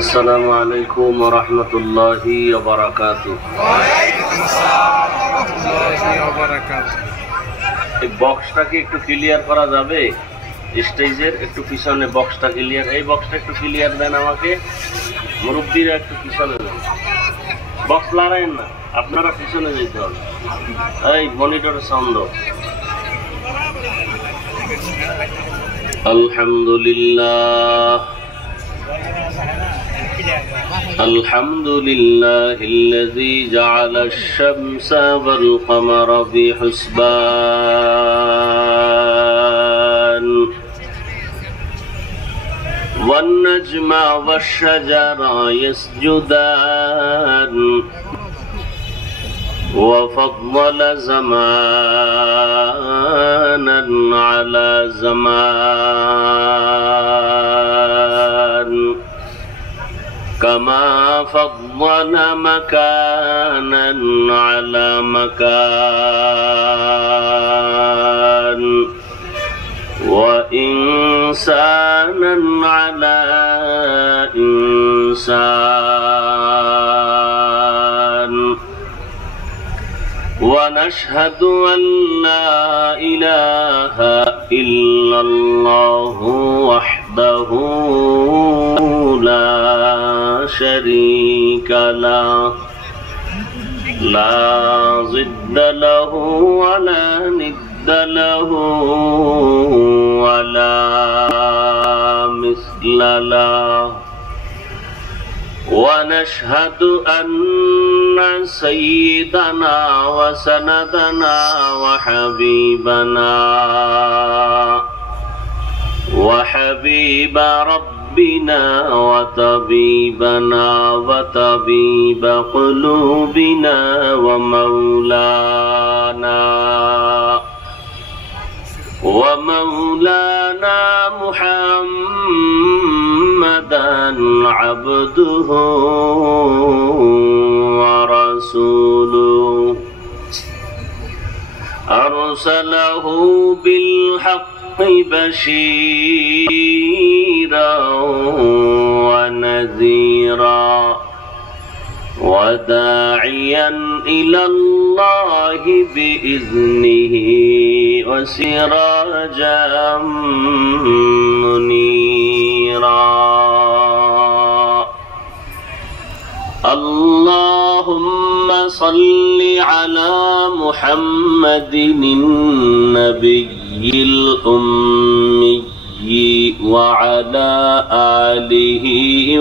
আসসালামু আলাইকুম ওয়া রাহমাতুল্লাহি ওয়া বারাকাতুহু। ওয়া আলাইকুম আসসালাম ওয়া রাহমাতুল্লাহি ওয়া বারাকাতুহু। এই বক্সটাকে একটু ক্লিয়ার করা যাবে? স্টেজের একটু পিছনে বক্সটা ক্লিয়ার, এই বক্সটা একটু ক্লিয়ার দেন আমাকে। মুরব্বীরা একটু পিছনে দেন, বক্স লড়াইন না, আপনারা পিছনে যেতে হবে। এই মনিটরের সাউন্ড। আলহামদুলিল্লাহ আলহামদুলিল্লাহিল্লাযী জাআলাশ শামসা ওয়াল কমারা বিহুসবান ওয়ান নাজমা ওয়াশ শাজারা ইয়াসজুদান وفضل زمانا على زمان كما فضل مكانا على مكان وإنسانا على إنسان ونشهد أن لا إله إلا الله وحده لا شريك له لا ضد له ولا ند له ولا مثل له ونشهد أن سيدنا وسندنا وحبيب ربنا وطبيبنا وطبيب قلوبنا ومولانا محمدا عبده ورسوله أرسله بالحق بشيرا ونذيرا وداعيا إلى الله بإذنه وسراجا منيرا اللهم صل على محمد النبي الأمي وعلى آله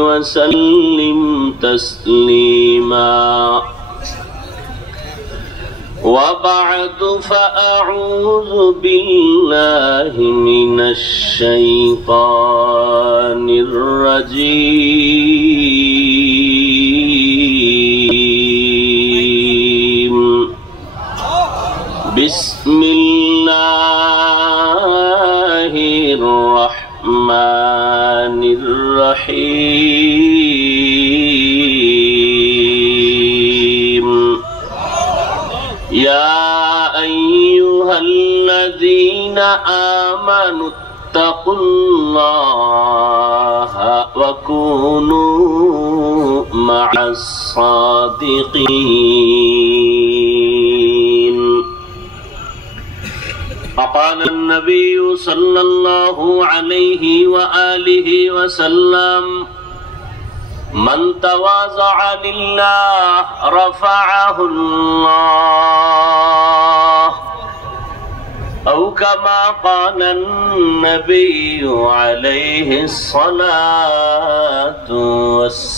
وسلم تسليما وبعد فأعوذ بالله من الشيطان الرجيم بسم الله الرحمن الرحيم يا أيها الذين آمنوا اتقوا الله وكونوا مع الصادقين فقال النبي صلى الله عليه وآله وسلم من تواضع لله رفعه الله أو كما قال النبي عليه الصلاة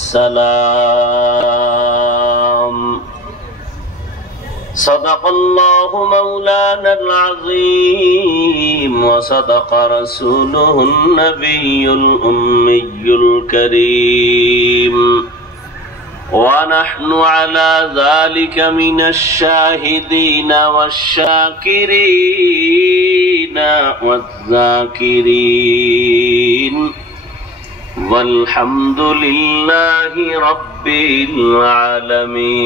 والسلام صدق الله مولانا العظيم وصدق رسوله النبي الأمي الكريم ونحن على ذلك من الشاهدين والشاكرين والذاكرين والحمد لله رب العالمين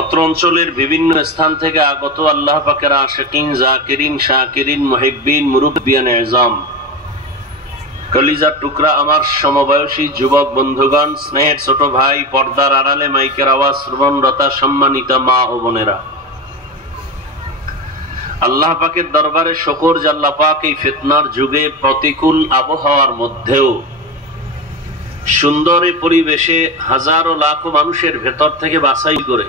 অত্র অঞ্চলের বিভিন্ন স্থান থেকে আগত আল্লাহ পাকের আশিকিন, জাকিরিন, শাকিরিন, মুহিব্বিন, মুরব্বিয়ান এজাম, কলিজার টুকরা আমার সমবয়সী যুবক বন্ধুগণ, স্নেহের ছোট ভাই, পর্দার আড়ালে মাইকের আওয়াজ শ্রবণরতা সম্মানিতা মা ও বোনেরা, আল্লাহ পাকের দরবারে শুকর যে আল্লাহ পাক এই ফিতনার যুগে প্রতিকূল আবহাওয়ার মধ্যেও সুন্দর পরিবেশে হাজারো লাখো মানুষের ভেতর থেকে বাছাই করে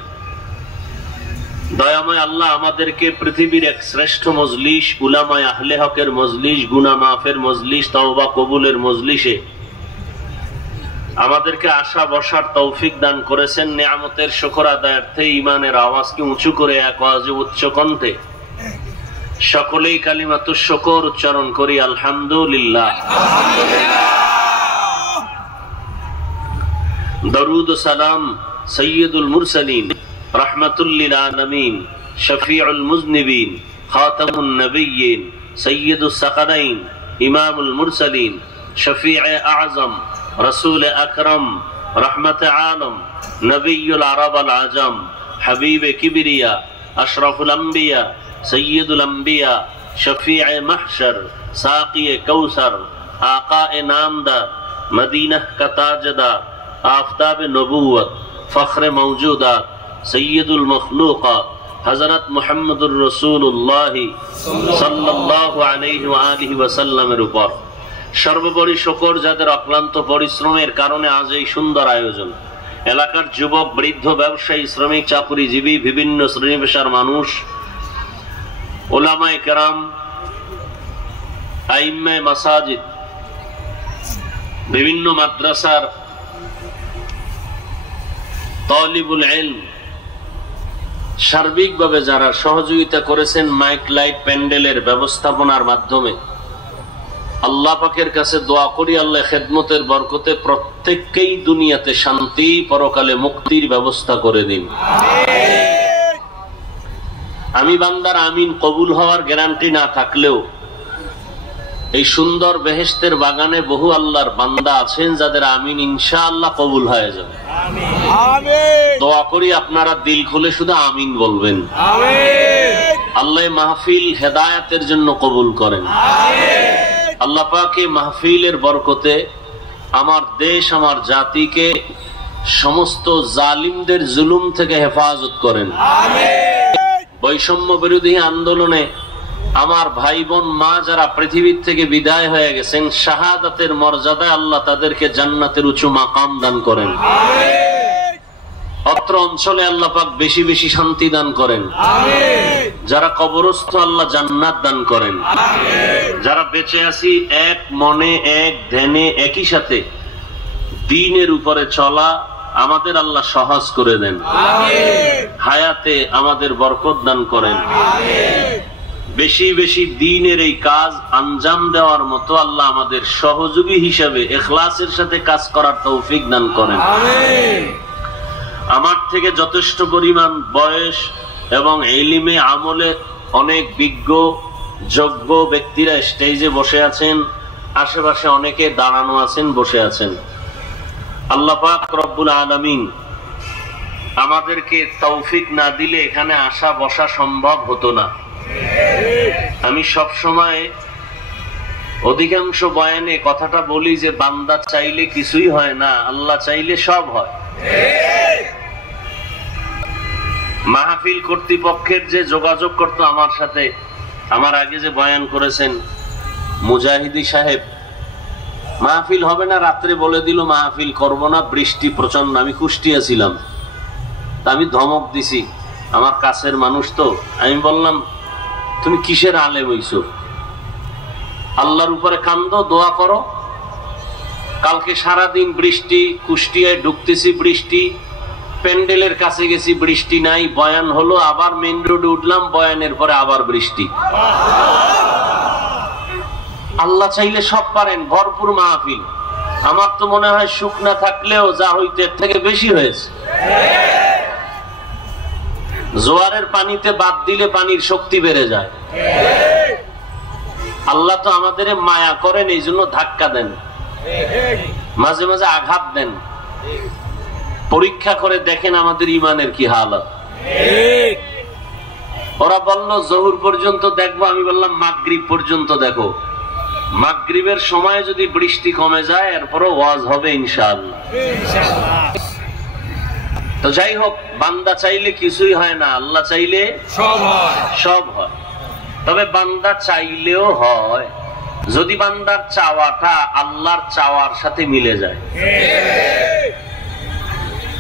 দয়াময় আল্লাহ আমাদেরকে পৃথিবীর এক শ্রেষ্ঠ মজলিস, উলামায়ে আহলে হকের মজলিস, গুনাহ মাফের মজলিস, তওবা কবুলের মজলিসে আমাদেরকে আসা বসার তৌফিক দান করেছেন। নিয়ামতের শুকর আদায়ার্থে ঈমানের আওয়াজকে উঁচু করে এক আওয়াজে উচ্চ কণ্ঠে সকলেই কালিমাতুশ শুকর উচ্চারণ করি, আলহামদুলিল্লাহ। দরুদ ও সালাম সাইয়্যিদুল মুরসালিন, রাহমাতুল লিল আলামিন, শফিউল মুজনিবিন, খাতামুন নবিয়্যিন, সাইয়্যিদুস সাকালাইন, ইমামুল মুরসালিন, শফিয়ে আযম, রাসূল আকরাম, রাহমাতে আলম, নবিয়ুল আরব আল আজম, হাবিবে কিবরিয়া, আশরাফুল আম্বিয়া, সৈয়দুল আম্বিয়া, শফিয়ে মাহশর, সাকিয়ে কৌসর, আকায়ে নামদার, মদিনা কা তাজদার, আফতাবে নবুয়ত, ফখরে মওজুদাত, সৈয়দুল মখলুকাত, হযরত মুহাম্মদুর রাসূলুল্লাহ সাল্লাল্লাহু আলাইহি ওয়া আলিহি ওয়াসাল্লামের উপর সর্বোপরি শুকর যাদের অক্লান্ত পরিশ্রমের কারণে আজ এই সুন্দর আয়োজন। এলাকার যুবক, বৃদ্ধ, ব্যবসায়ী, শ্রমিক, চাকুরিজীবী, বিভিন্ন শ্রেণী পেশার মানুষ, উলামায়ে কেরাম, আইম্মায়ে মাসাজিদ, বিভিন্ন মাদ্রাসার তালিবুল ইলম, সার্বিকভাবে যারা সহযোগিতা করেছেন মাইক, লাইট, প্যান্ডেলের ব্যবস্থাপনার মাধ্যমে, আল্লাহ পাকের কাছে দোয়া করি আল্লাহ খেদমতের বরকতে প্রত্যেককেই দুনিয়াতে শান্তি, পরকালে মুক্তির ব্যবস্থা করে দিন। আমি বান্দার আমিন কবুল হওয়ার গ্যারান্টি না থাকলেও এই সুন্দর বেহেশতের বাগানে বহু আল্লাহর বান্দা আছেন যাদের আমিন ইনশাআল্লাহ কবুল হয়ে যাবে। দোয়া করি আপনারা দিল খুলে শুধু আমিন বলবেন। আল্লাহ মাহফিল হেদায়েতের জন্য কবুল করেন। আল্লাহ পাক এই মাহফিলের বরকতে আমার দেশ, আমার জাতিকে সমস্ত জালিমদের জুলুম থেকে হেফাজত করেন। বৈষম্য বিরোধী আন্দোলনে আমার ভাই বোন, মা যারা পৃথিবীর থেকে বিদায় হয়ে গেছেন, শাহাদাতের মর্যাদায় আল্লাহ তাদেরকে জান্নাতের উঁচু মাকাম দান করেন। অত্র অঞ্চলে আল্লাহ পাক বেশি বেশি শান্তি দান করেন। যারা কবরস্থ আল্লাহ জান্নাত দান করেন। যারা বেঁচে আছি এক মনে, এক ধ্যানে, একই সাথে দ্বীনের উপরে চলা আমাদের আল্লাহ সহজ করে দেন। হায়াতে আমাদের বরকত দান করেন। বেশি বেশি দ্বীনের এই কাজ আঞ্জাম দেওয়ার মতো আল্লাহ আমাদের সহযোগী হিসাবে ইখলাসের সাথে কাজ করার তৌফিক দান করেন। আমার থেকে যথেষ্ট পরিমাণ বয়স এবং ইলমে আমলে অনেক বিজ্ঞ যোগ্য ব্যক্তিরা স্টেজে বসে আছেন, আশেপাশে অনেকে দাঁড়ানো আছেন, বসে আছেন। আল্লাহ পাক রব্বুল আলামিন আমাদেরকে তৌফিক না দিলে এখানে আসা বসা সম্ভব হতো না। আমি সব সময় অধিকাংশ বয়ানে কথাটা বলি যে বান্দা চাইলে কিছুই হয় না, আল্লাহ চাইলে সব হয়। মাহফিল কর্তৃপক্ষের যে যোগাযোগ করতো আমার সাথে, আমার আগে যে বয়ান করেছেন মুজাহিদি সাহেব, মাহফিল হবে না, রাত্রে বলে দিল মাহফিল করব না, বৃষ্টি প্রচন্ড। আমি কুষ্টিয়া ছিলাম, আমি ধমক দিছি, আমার কাছের মানুষ তো। আমি বললাম তুমি কিসের আলেম হইছো? আল্লাহর উপরে কান্দো, দোয়া করো। কালকে সারাদিন বৃষ্টি, কুষ্টিয়ায় ঢুকতেছি বৃষ্টি, প্যান্ডেলের কাছে গেছি বৃষ্টি নাই, বয়ান হলো, আবার মেইন রোডে উঠলাম, বয়ানের পরে আবার বৃষ্টি। আল্লাহ চাইলে সব পারেন, ভরপুর মাহফিল। আমার তো মনে হয় শুকনা থাকলেও যা হইতে এর থেকে বেশি হয়েছে। জোয়ারের পানিতে বাদ দিলে পানির শক্তি বেড়ে যায়। আল্লাহ তো আমাদের মায়া করেন, এই জন্য ধাক্কা দেন, মাঝে মাঝে আঘাত দেন। পরীক্ষা করে দেখেন আমাদের ইমানের কি হালত। ওরা বলল জহুর পর্যন্ত দেখবো, আমি বললাম মাগরিব পর্যন্ত দেখো। মাগরিবের সময় যদি বৃষ্টি কমে যায় এরপরও ওয়াজ হবে ইনশাআল্লাহ। তো যাই হোক, বান্দা চাইলে কিছুই হয় না, আল্লাহ চাইলে সব হয়। তবে বান্দা চাইলেও হয় যদি বান্দার চাওয়াটা আল্লাহর চাওয়ার সাথে মিলে যায়।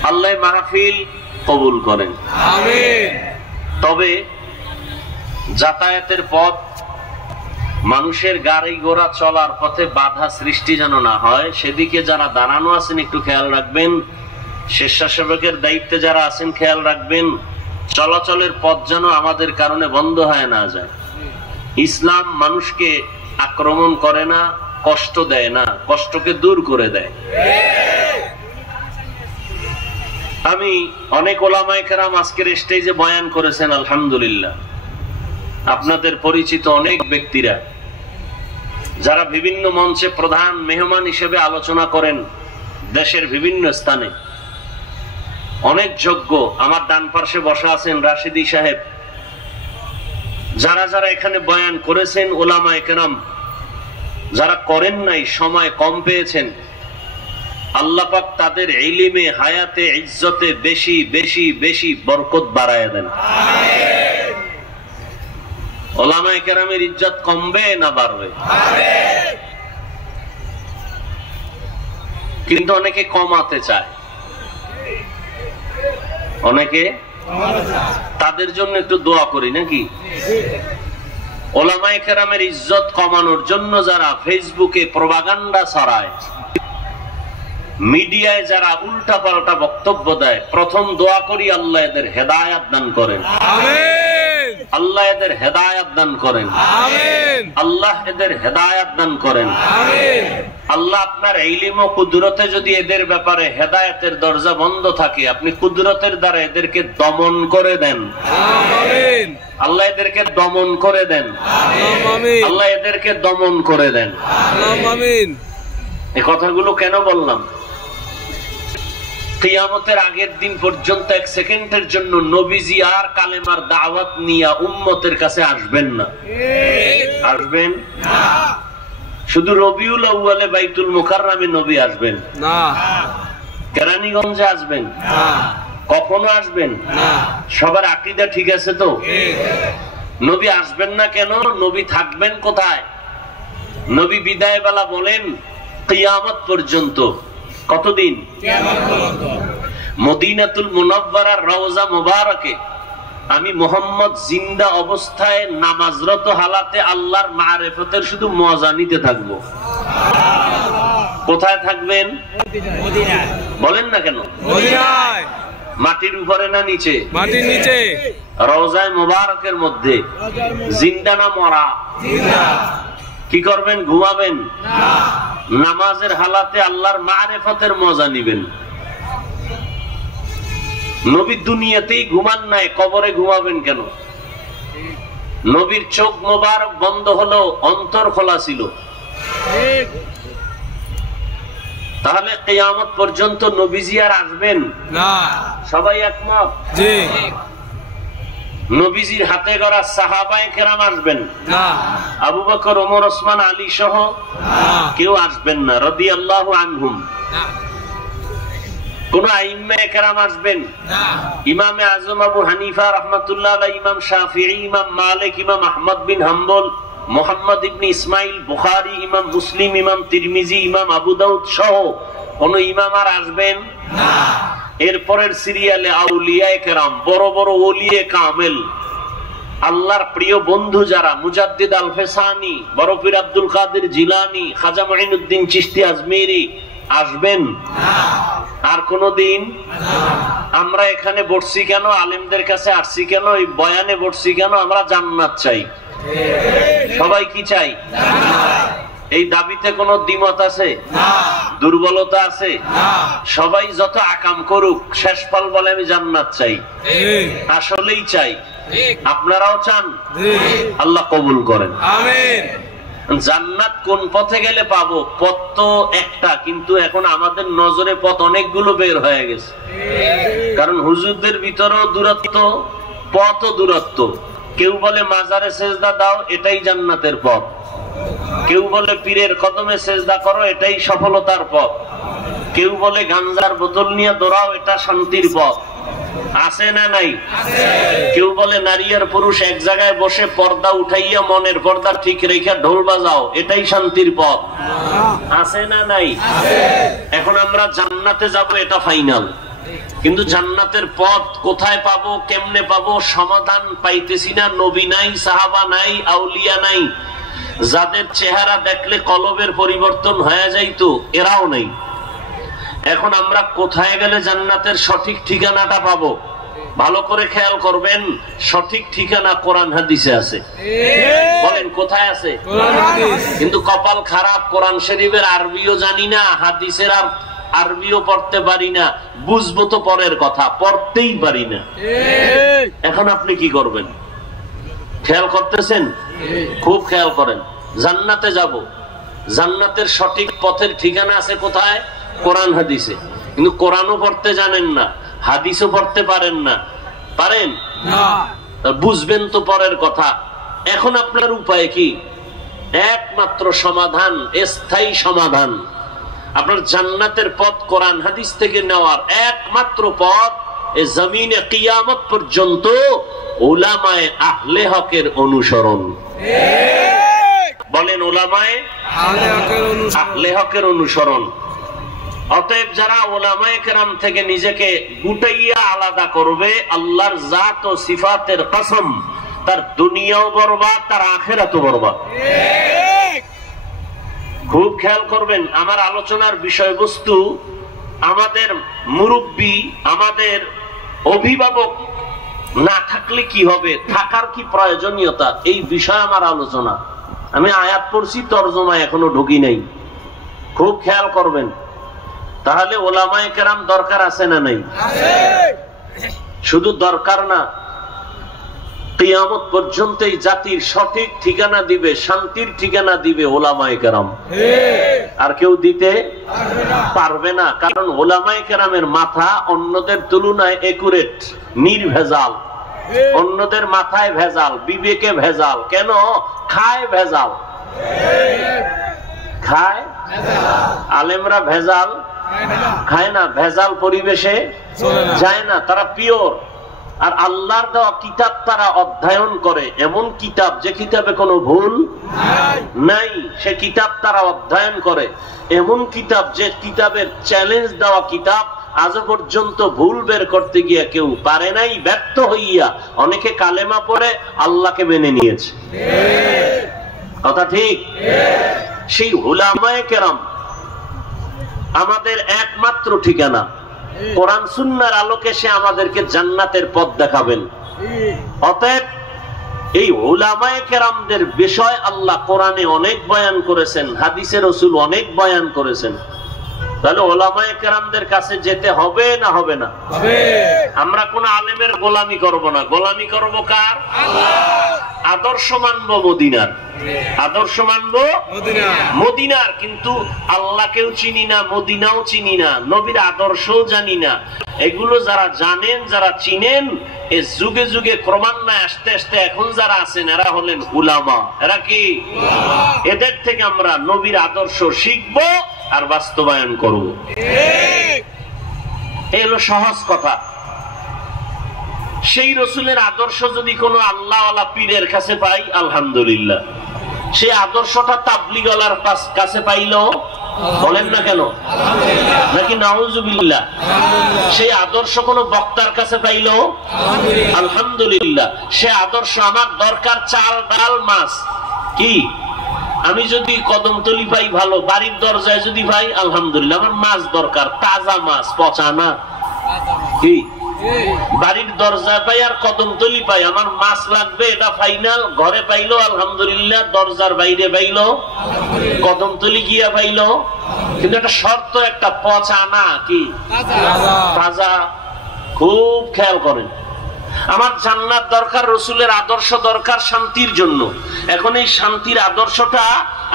আল্লাহ মাহফিল কবুল করেন, আমিন। তবে যাতায়াতের পথ, মানুষের গাড়ি ঘোড়া চলার পথে বাধা সৃষ্টি যেন না হয়, সেদিকে যারা দাঁড়ানো আছেন একটু খেয়াল রাখবেন। স্বেচ্ছাসেবকের দায়িত্বে যারা আছেন খেয়াল রাখবেন, চলাচলের পথ যেন আমাদের কারণে বন্ধ হয়ে না যায়। ইসলাম মানুষকে আক্রমণ করে না, কষ্ট দেয় না, কষ্টকে দূর করে দেয়। আমি অনেক ওলামায়ে কেরাম আজকের স্টেজে বয়ান করেছেন, আলহামদুলিল্লাহ। আপনাদের পরিচিত অনেক ব্যক্তিরা যারা বিভিন্ন মঞ্চে প্রধান মেহমান হিসেবে আলোচনা করেন দেশের বিভিন্ন স্থানে, অনেক যোগ্য। আমার ডান পাশে বসা আছেন রাশিদি সাহেব। যারা যারা এখানে বয়ান করেছেন ওলামায়ে কেরাম, যারা করেন নাই, সময় কম পেয়েছেন, আল্লাহ পাক তাদের ইলমে, হায়াতে, ইজ্জতে বেশি বেশি বেশি বরকত বাড়ায় দেন। ওলামায়ে কেরামের ইজ্জত কমবে না বাড়বে? কিন্তু অনেকে কমাতে চায়, অনেকে, তাদের জন্য একটু দোয়া করি নাকি? ওলামায়ে কেরামের ইজ্জত কমানোর জন্য যারা ফেসবুকে প্রপাগান্ডা ছড়ায়, মিডিয়ায় যারা উল্টা পাল্টা বক্তব্য দেয়, প্রথম দোয়া করি আল্লাহ এদের হেদায়েত দান করেন, আমিন। আল্লাহ এদের হেদায়েত দান করেন, আমিন। আল্লাহ এদের হেদায়েত দান করেন, আমিন। আল্লাহ আপনার ইলম ও কুদরতে যদি এদের ব্যাপারে হেদায়েতের দরজা বন্ধ থাকে, আপনি কুদরতের দ্বারা এদেরকে দমন করে দেন, আমিন। আল্লাহ এদেরকে দমন করে দেন, আমিন। আল্লাহ এদেরকে দমন করে দেন, আমিন। এই কথাগুলো কেন বললাম? কিয়ামতের আগের দিন পর্যন্ত এক সেকেন্ডের জন্য নবীজি আর কালেমার দাওয়াত নিয়ে উম্মতের কাছে আসবেন না। আসবেন না। শুধু রবিউল আউয়ালে বাইতুল মুকাররমে নবী আসবেন না, কেরানীগঞ্জে আসবেন না, কখনো আসবেন না। সবার আকীদা ঠিক আছে তো? নবী আসবেন না কেন? নবী থাকবেন কোথায়? নবী বিদায় বেলা বলেন কিয়ামত পর্যন্ত। কতদিন? কিয়ামত পর্যন্ত। মদিনাতুল মুনাওয়ারার রওজা মুবারকে আমি মুহাম্মদ জিন্দা অবস্থায় নামাজরত হালাতে আল্লাহর মারিফতের শুধু মজা নিতে থাকবো। কোথায় থাকবেন? মদিনায়। বলেন না কেন? মদিনায়। মাটির উপরে না নিচে? মাটির নিচে। রওজায়ে মুবারকের মধ্যে। জিন্দা না মরা? জিন্দা। কি করবেন? ঘুমাবেন না। নামাজের হালাতে আল্লাহর মারিফতের মজা নিবেন। নবী দুনিয়াতেই ঘুমান নাই, কবরে ঘুমাবেন কেন? নবীর চোখ মোবারক বন্ধ হলো, অন্তর খোলা ছিল। তাহলে কিয়ামত পর্যন্ত নবীজি আর আসবেন না? সবাই একমত? জি। নবীজির হাতে গড়া সাহাবায়ে কেরাম আসবেন না? আবু বকর, ওমর, ওসমান, আলী সহ কেউ আসবেন না রাদিয়াল্লাহু আনহুম। কোন আইম্মায়ে কেরাম আসবেন না? ইমামে আজম আবু হানিফা রাহমাতুল্লাহ আলাইহি, ইমাম শাফিঈ, ইমাম মালিক, ইমাম আহমদ বিন হাম্বল, মুহাম্মদ ইবনে ইসমাইল, বুখারী, ইমাম মুসলিম, ইমাম তিরমিজি, ইমাম আবু দাউদ সহ কোন ইমাম আর আসবেন না? এরপরের সিরিয়ালে আউলিয়ায়ে কেরাম, বড় বড় ওলিয়ে কামেল, আল্লাহর প্রিয় বন্ধু যারা, মুজাদ্দিদ আল ফেসানি, বড় পীর আব্দুল কাদের জিলানী, খাজা মুঈনুদ্দিন চিশতি আজমিরি আসবেন না? আর কোনদিন? আমরা এখানে বসছি কেন? আলেমদের কাছে আসছি কেন? এই বয়ানে বসছি কেন? আমরা জান্নাত চাই। সবাই কি চাই? এই দাবিতে কোন দ্বিমত আছে? দুর্বলতা আছে? সবাই যত আকাম করুক, শেষ ফল বলে আমি জান্নাত চাই। আসলেই চাই। আপনারাও চান? আল্লাহ কবুল করেন, আমিন। জান্নাত কোন পথে গেলে পাবো? পথ তো একটা, কিন্তু এখন আমাদের নজরে পথ অনেকগুলো বের হয়ে গেছে। কারণ হুজুরদের ভিতরেও দূরত্ব, পথও দূরত্ব। কেউ বলে মাজারে সেজদা দাও, এটাই জান্নাতের পথ। কেউ বলে পীরের কদমে সেজদা করো, এটাই সফলতার পথ। কেউ বলে গাঞ্জার বোতল নিয়ে দৌড়াও, এটা শান্তির পথ। আছে না নাই? কেউ বলে নারী আর পুরুষ এক জায়গায় বসে পর্দা উঠাইয়া মনের পর্দা ঠিক রেখে ঢোল বাজাও, এটাই শান্তির পথ। আছে না নাই? এখন আমরা জান্নাতে যাব, এটা ফাইনাল। কিন্তু জান্নাতের পথ কোথায় পাবো, কেমনে পাবো, সমাধান পাইতেছি না। নবী নাই, সাহাবা নাই, আউলিয়া নাই, যাদের চেহারা দেখলে কলবের পরিবর্তন হয়ে যাইতো, এরাও নাই। এখন আমরা কোথায় গেলে জান্নাতের সঠিক ঠিকানাটা পাবো? ভালো করে খেয়াল করবেন, সঠিক ঠিকানা কোরআন হাদিসে আছে। বলেন কোথায় আছে? কিন্তু কপাল খারাপ, কোরআন শরীফের আরবিও জানি না, হাদিসের আরবিও পড়তে পারি না। বুঝবো তো পরের কথা, পড়তেই পারি না। এখন আপনি কি করবেন? খেয়াল করতেছেন? খুব খেয়াল করেন। জান্নাতে যাব, জান্নাতের সঠিক পথের ঠিকানা আছে কোথায়? কোরআন হাদিসে। কিন্তু কোরআনও পড়তে জানেন না, হাদিসও পড়তে পারেন না। পারেন? বুঝবেন তো পরের কথা। এখন আপনার উপায় কি? একমাত্র সমাধান, স্থায়ী সমাধান, আপনার জান্নাতের পথ কোরআন হাদিস থেকে নেওয়ার একমাত্র পথ, এ জমিনে কিয়ামত পর্যন্ত উলামায়ে আহলে হকের অনুসরণ। বলেন উলামায়ে আহলে হকের অনুসরণ। অতএব যারা উলামায়ে কেরাম থেকে নিজেকে গুটাইয়া আলাদা করবে, আল্লাহর জাত ও সিফাতের কসম, তার দুনিয়াও বরবাদ, তার আখিরাতও বরবাদ। খুব খেয়াল করবেন। আমার আলোচনার বিষয়বস্তু আমাদের মুরব্বী, আমাদের অভিভাবক না থাকলে কি হবে, থাকার কি প্রয়োজনীয়তা, এই বিষয়ে আমার আলোচনা। আমি আয়াত পড়ছি, তরজমা এখনো ঢুকি নাই। খুব খেয়াল করবেন। তাহলে ওলামায়ে কেরাম দরকার আছে না নাই? শুধু দরকার না, কিয়ামত পর্যন্ত এই জাতির সঠিক ঠিকানা দিবে, শান্তির ঠিকানা দিবে ওলামায়ে কেরাম। আর কেউ দিতে পারবে না। কারণ ওলামায়ে কেরামের মাথা অন্যদের তুলনায় একুরেট, নির্ভেজাল। অন্যদের মাথায় ভেজাল, বিবেকে ভেজাল। কেন? খায় ভেজাল, খায়। আলেমরা ভেজাল খায় না, ভেজাল পরিবেশে যায় না, তারা পিওর। আর আল্লাহর দেওয়া কিতাব তারা অধ্যয়ন করে, এমন কিতাব যে কিতাবে কোনো ভুল নাই, সে কিতাব তারা অধ্যয়ন করে। এমন কিতাব যে কিতাবের চ্যালেঞ্জ দেওয়া কিতাব, আজ পর্যন্ত ভুল বের করতে গিয়ে কেউ পারে নাই, ব্যর্থ হইয়া অনেকে কালেমা পড়ে আল্লাহকে মেনে নিয়েছে। কথা ঠিক? সেই উলামায়ে কেরাম আমাদের একমাত্র ঠিকানা। কোরআন সুন্নাহর আলোকে সে আমাদেরকে জান্নাতের পথ দেখাবেন। অতএব এই উলামায়ে কেরামদের বিষয় আল্লাহ কোরআনে অনেক বয়ান করেছেন, হাদিসে রাসূল অনেক বয়ান করেছেন। তাহলে উলামায়ে কেরামদের কাছে যেতে হবে না হবে না? আমরা কোন আলেমের গোলামি করব না, গোলামি করব কার? আদর্শ মানব মদিনার, আদর্শ মানব মদিনার। কিন্তু আল্লাহকেও চিনি না, মদিনাও চিনি না, নবীর আদর্শও জানি না। এগুলো যারা জানেন, যারা চিনেন, এ যুগে যুগে ক্রমান্বয়ে আস্তে আস্তে এখন যারা আছেন এরা হলেন উলামা। এরা কি? এদের থেকে আমরা নবীর আদর্শ শিখব আর বাস্তবায়ন করব। এই হলো সহজ কথা। সেই রসুলের আদর্শ যদি কোনো আল্লাহওয়ালা পীরের কাছে পাই, আলহামদুলিল্লাহ। সেই আদর্শটা তাবলীগওয়ালার কাছে পাইলো, বলেন না কেন? নাকি নাউজুবিল্লাহ? সেই আদর্শ কোন বক্তার কাছে পাইলো, আলহামদুলিল্লাহ। সে আদর্শ আমার দরকার চাল ডাল মাছ। কি? আমি যদি কদমতলি পাই ভালো, বাড়ির দরজায় যদি পাই আলহামদুলিল্লাহ। আমার মাছ দরকার, তাজা মাছ, পচা না। কি? বাড়ির দরজা পাই আর কদমতলি পাই, আমার মাছ লাগবে, এটা ফাইনাল। ঘরে পাইলো আলহামদুলিল্লাহ, দরজার বাইরে পাইলো, কদমতলি গিয়া পাইলো। কিন্তু একটা শর্ত, একটা পচা না, কি? তাজা। খুব খেয়াল করেন। আমার জান্নাত দরকার, রসুলের আদর্শ দরকার শান্তির জন্য। এখন এই শান্তির আদর্শটা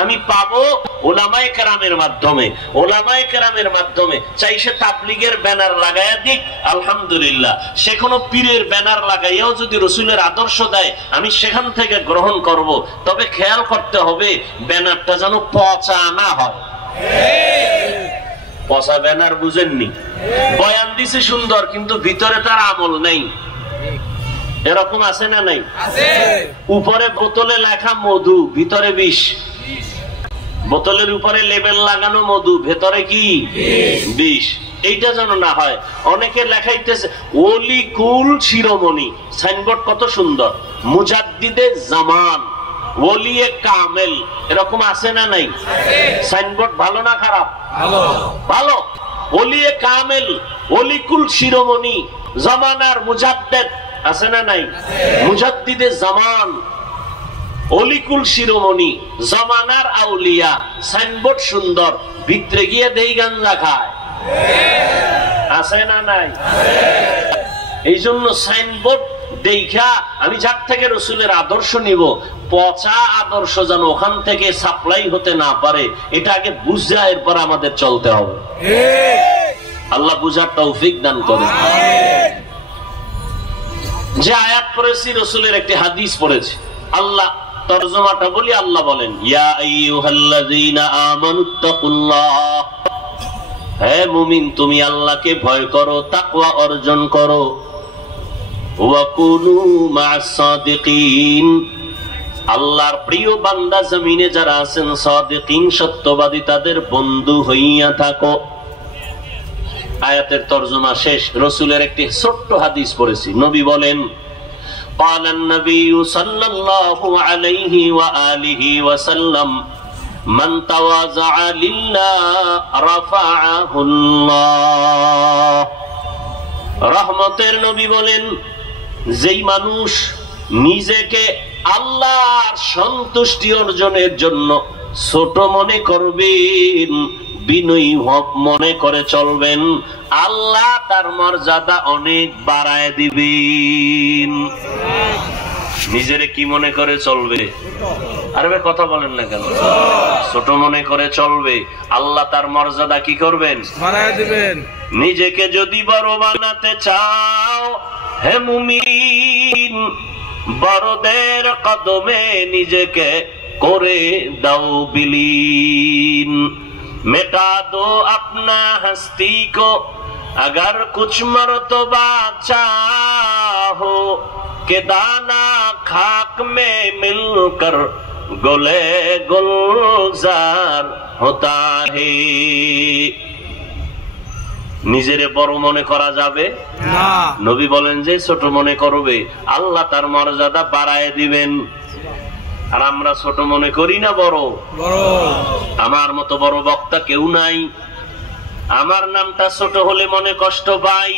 আমি পাবো ওলামায়ে কেরামের মাধ্যমে। ওলামায়ে কেরামের মাধ্যমে চাই সে তাবলীগের ব্যানার লাগাইয়া দিক, আলহামদুলিল্লাহ। সে কোনো পীরের ব্যানার লাগাইয়াও যদি রসুলের আদর্শ দেয় আমি সেখান থেকে গ্রহণ করব। তবে খেয়াল করতে হবে ব্যানারটা যেন পচা না হয়। পচা ব্যানার বুঝেননি? বয়ান দিছে সুন্দর কিন্তু ভিতরে তার আমল নেই, এরকম আছে না নাই? উপরে বোতলে লেখা মধু, ভিতরে বিষ। বোতলের উপরে লেবেল লাগানো মধু, ভেতরে কি বিষ। এইটা যেন না হয়। অনেকে লেখাইতেছে ওলি কুল শিরোমণি, সাইনবোর্ড কত সুন্দর, মুজাদ্দিদে জামান, ওলিয়ে কামেল, এরকম আছে না নাই? সাইনবোর্ড ভালো না খারাপ? ভালো। ওলিয়ে কামেল, ওলিকুল শিরোমণি, জামানার মুজাদ্দিদ আছে না নাই? মুজাদ্দিদে জামান, অলিকুল শিরোমণি, জামানার আউলিয়া। সাইনবোর্ড সুন্দর, ভিতরে গিয়ে দেই গাঞ্জা খায়, আছে না নাই? এই জন্য সাইনবোর্ড দেখা আমি যার থেকে রসুলের আদর্শ নিব, পচা আদর্শ যেন ওখান থেকে সাপ্লাই হতে না পারে, এটা আগে বুঝা এরপর আমাদের চলতে হবে। আল্লাহ বুঝার তৌফিক দান করে। যে আয়াত পড়েছি রসুলের একটি হাদিস পড়েছি, আল্লাহ তরজমাটা বলি। আল্লাহ বলেন, ইয়া আইয়ুহাল্লাযীনা আমানুত্তাকুল্লাহ, হে মুমিন তুমি আল্লাহকে ভয় করো, তাকওয়া অর্জন করো। ওয়া কুনু মা'আস সাদিকিন, আল্লাহর প্রিয় বান্দা জমিনে যারা আছেন সাদিকিন সত্যবাদী, তাদের বন্ধু হইয়া থাকো। আয়াতের তরজমা শেষ। রসুলের একটি ছোট্ট হাদিস পড়েছি। নবী বলেন, قال النبي صلى الله عليه وآله وسلم من تواضع لله رفعه الله। রহমতের নবী বলেন, যেই মানুষ নিজেকে আল্লাহর সন্তুষ্টি অর্জনের জন্য ছোট মনে করবেন, বিনয়ী মনে করে চলবেন, আল্লাহ তার মর্যাদা অনেক বাড়ায় দিবেন। নিজেরে কি মনে করে চলবে? আরে ভাই কথা বলেন না কেন? ছোট মনে করে চলবে, আল্লাহ তার মর্যাদা কি করবেন? বাড়ায় দিবেন। নিজেকে যদি বড় বানাতে চাও হে মুমিন, বড়দের কদমে নিজেকে করে দাও বিলীন। मिटा दो अपना हस्ती को अगर कुछ मर्तबा चाहो के दाना खाक में मिलकर गुले गुलजार होता है। নিজেরে বড় মনে করা যাবে না। নবী বলেন যে ছোট মনে করবে আল্লাহ তার মর্যাদা বাড়ায় দিবেন। আর আমরা ছোট মনে করি না বড়? আমার মতো বড় বক্তা কেউ নাই। আমার নামটা ছোট হলে মনে কষ্ট পাই,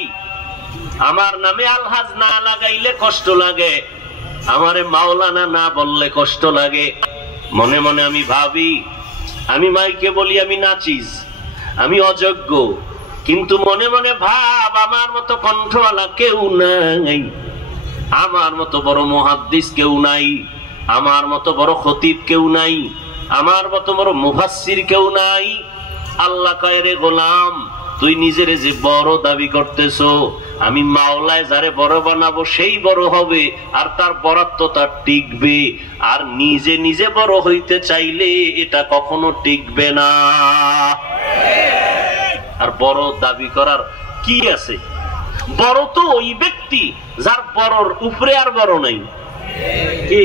আমার নামে আলহাজ না লাগাইলে কষ্ট লাগে, আমারে মাওলানা না বললে কষ্ট লাগে। মনে মনে আমি ভাবি, আমি মাইকে বলি আমি নাচিস, আমি অযোগ্য, কিন্তু মনে মনে ভাব আমার মতো কণ্ঠওয়ালা কেউ নাই, আমার মতো বড় মুহাদ্দিস কেউ নাই, আমার মতো বড় খতিব কেউ নাই, আমার মতো বড় মুফাসসির কেউ নাই। আল্লাহ কয়, রে গোলাম তুই নিজের যে বড় দাবি করতেছো, আমি মাওলায় যারে বড় বানাবো সেই বড় হবে, আর তার বড়ত্ব তার টিকবে। আর নিজে নিজে বড় হইতে চাইলে এটা কখনো টিকবে না। আর বড় দাবি করার কি আছে? বড় তো ওই ব্যক্তি যার বড়র উপরে আর বড় নাই। কি?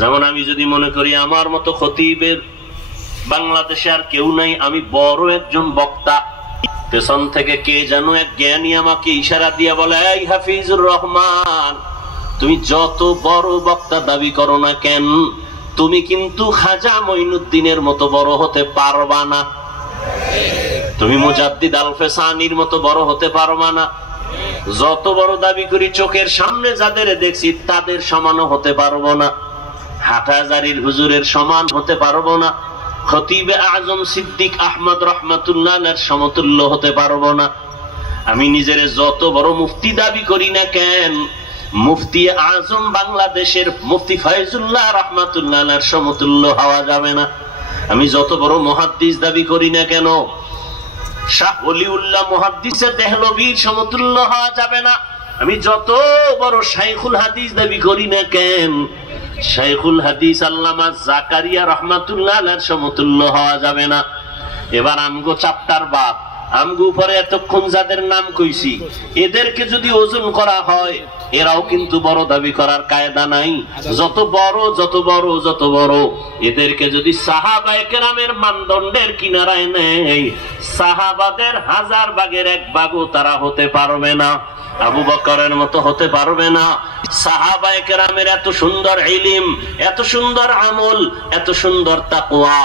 যেমন আমি যদি মনে করি আমার মতো খতিবের বাংলাদেশে আর কেউ নাই, আমি বড় একজন বক্তা, পেছন থেকে কে যেন এক জ্ঞানী আমাকে ইশারা দিয়া বলে, এই হাফিজুর রহমান, তুমি যত বড় বক্তা দাবি করো না কেন, তুমি কিন্তু খাজা মঈনুদ্দিনের মতো বড় হতে পারবা না, তুমি মুজাদ্দিদ আল-ফেসানির মতো বড় হতে পারবা না। যত বড় দাবি করি চোখের সামনে যাদের দেখছি তাদের সমানও হতে পারবো না, হাটহাজারীর হুজুরের সমান হতে পারবো না, খতিবে আজম সিদ্দিক আহমদ রহমাতুল্লাহর সমতুল্য হতে পারবো না। আমি নিজের যত বড় মুফতি দাবি করি না কেন, মুফতি আজম বাংলাদেশের মুফতি ফয়জুল্লাহ রহমাতুল্লাহ আলাইহির সমতুল্য হওয়া যাবে না। আমি যত বড় মুহাদ্দিস দাবি করি না কেন, শাহ ওলিউল্লাহ মুহাদ্দিসে দেহলভীর সমতুল্য হওয়া যাবে না। আমি যত বড় শাইখুল হাদিস দাবি করি না কেন, শাইখুল হাদিস আল্লামা জাকারিয়া রহমাতুল্লাহ আলাইহির সমতুল্য হওয়া যাবে না। এবার আমগো চাপ্টার বাপ, আমগো উপরে এতক্ষণ যাদের নাম কইছি, এদেরকে যদি ওজন করা হয়, এরাও কিন্তু বড় দাবি করার কায়দা নাই। যত বড় যত বড় যত বড়, এদেরকে যদি সাহাবায়ে কেরামের মানদণ্ডের কিনারায় নেই, সাহাবাদের 1000 ভাগের 1 ভাগও তারা হতে পারবে না, আবু বকরের মতো হতে পারবে না। সাহাবায়ে কেরামের এত সুন্দর ইলম, এত সুন্দর আমল, এত সুন্দর তাকওয়া,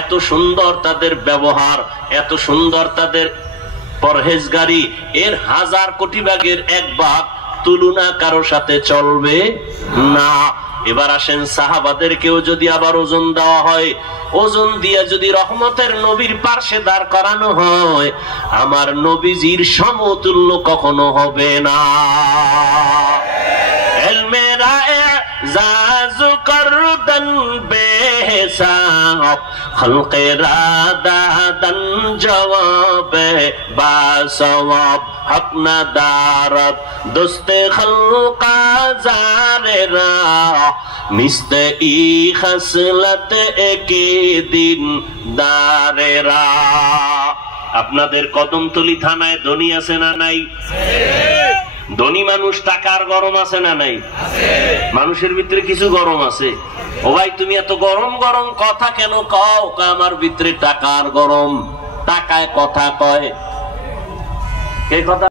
এত সুন্দর তাদের ব্যবহার, এত সুন্দর তাদের পরহেজগারি, এর 1000 কোটি ভাগের 1 ভাগ তুলনা কারো সাথে চলবে না। এবার আসেন, সাহাবাদেরকেও যদি আবার ওজন দেওয়া হয়, ওজন দিয়ে যদি রহমতের নবীর পার্শ্বে দাঁড় করানো হয়, আমার নবীজির সমতুল্য কখনো হবে না। এলমেরা জাজু করদন বেহিসাব, খলকেরা দাদন জওয়াবে বাসওয়াব, হক না দারত দোস্তে খলকা জারেরা, মিস্তে ই খসলত একে দিন দারেরা। আপনাদের কদমতলী থানায় ধনী আছে না নাই? ধনী মানুষ, টাকার গরম আছে না নাই? মানুষের ভিতরে কিছু গরম আছে। ও ভাই, তুমি এত গরম গরম কথা কেন কও? আমার ভিতরে টাকার গরম, টাকায় কথা কয়। এই কথা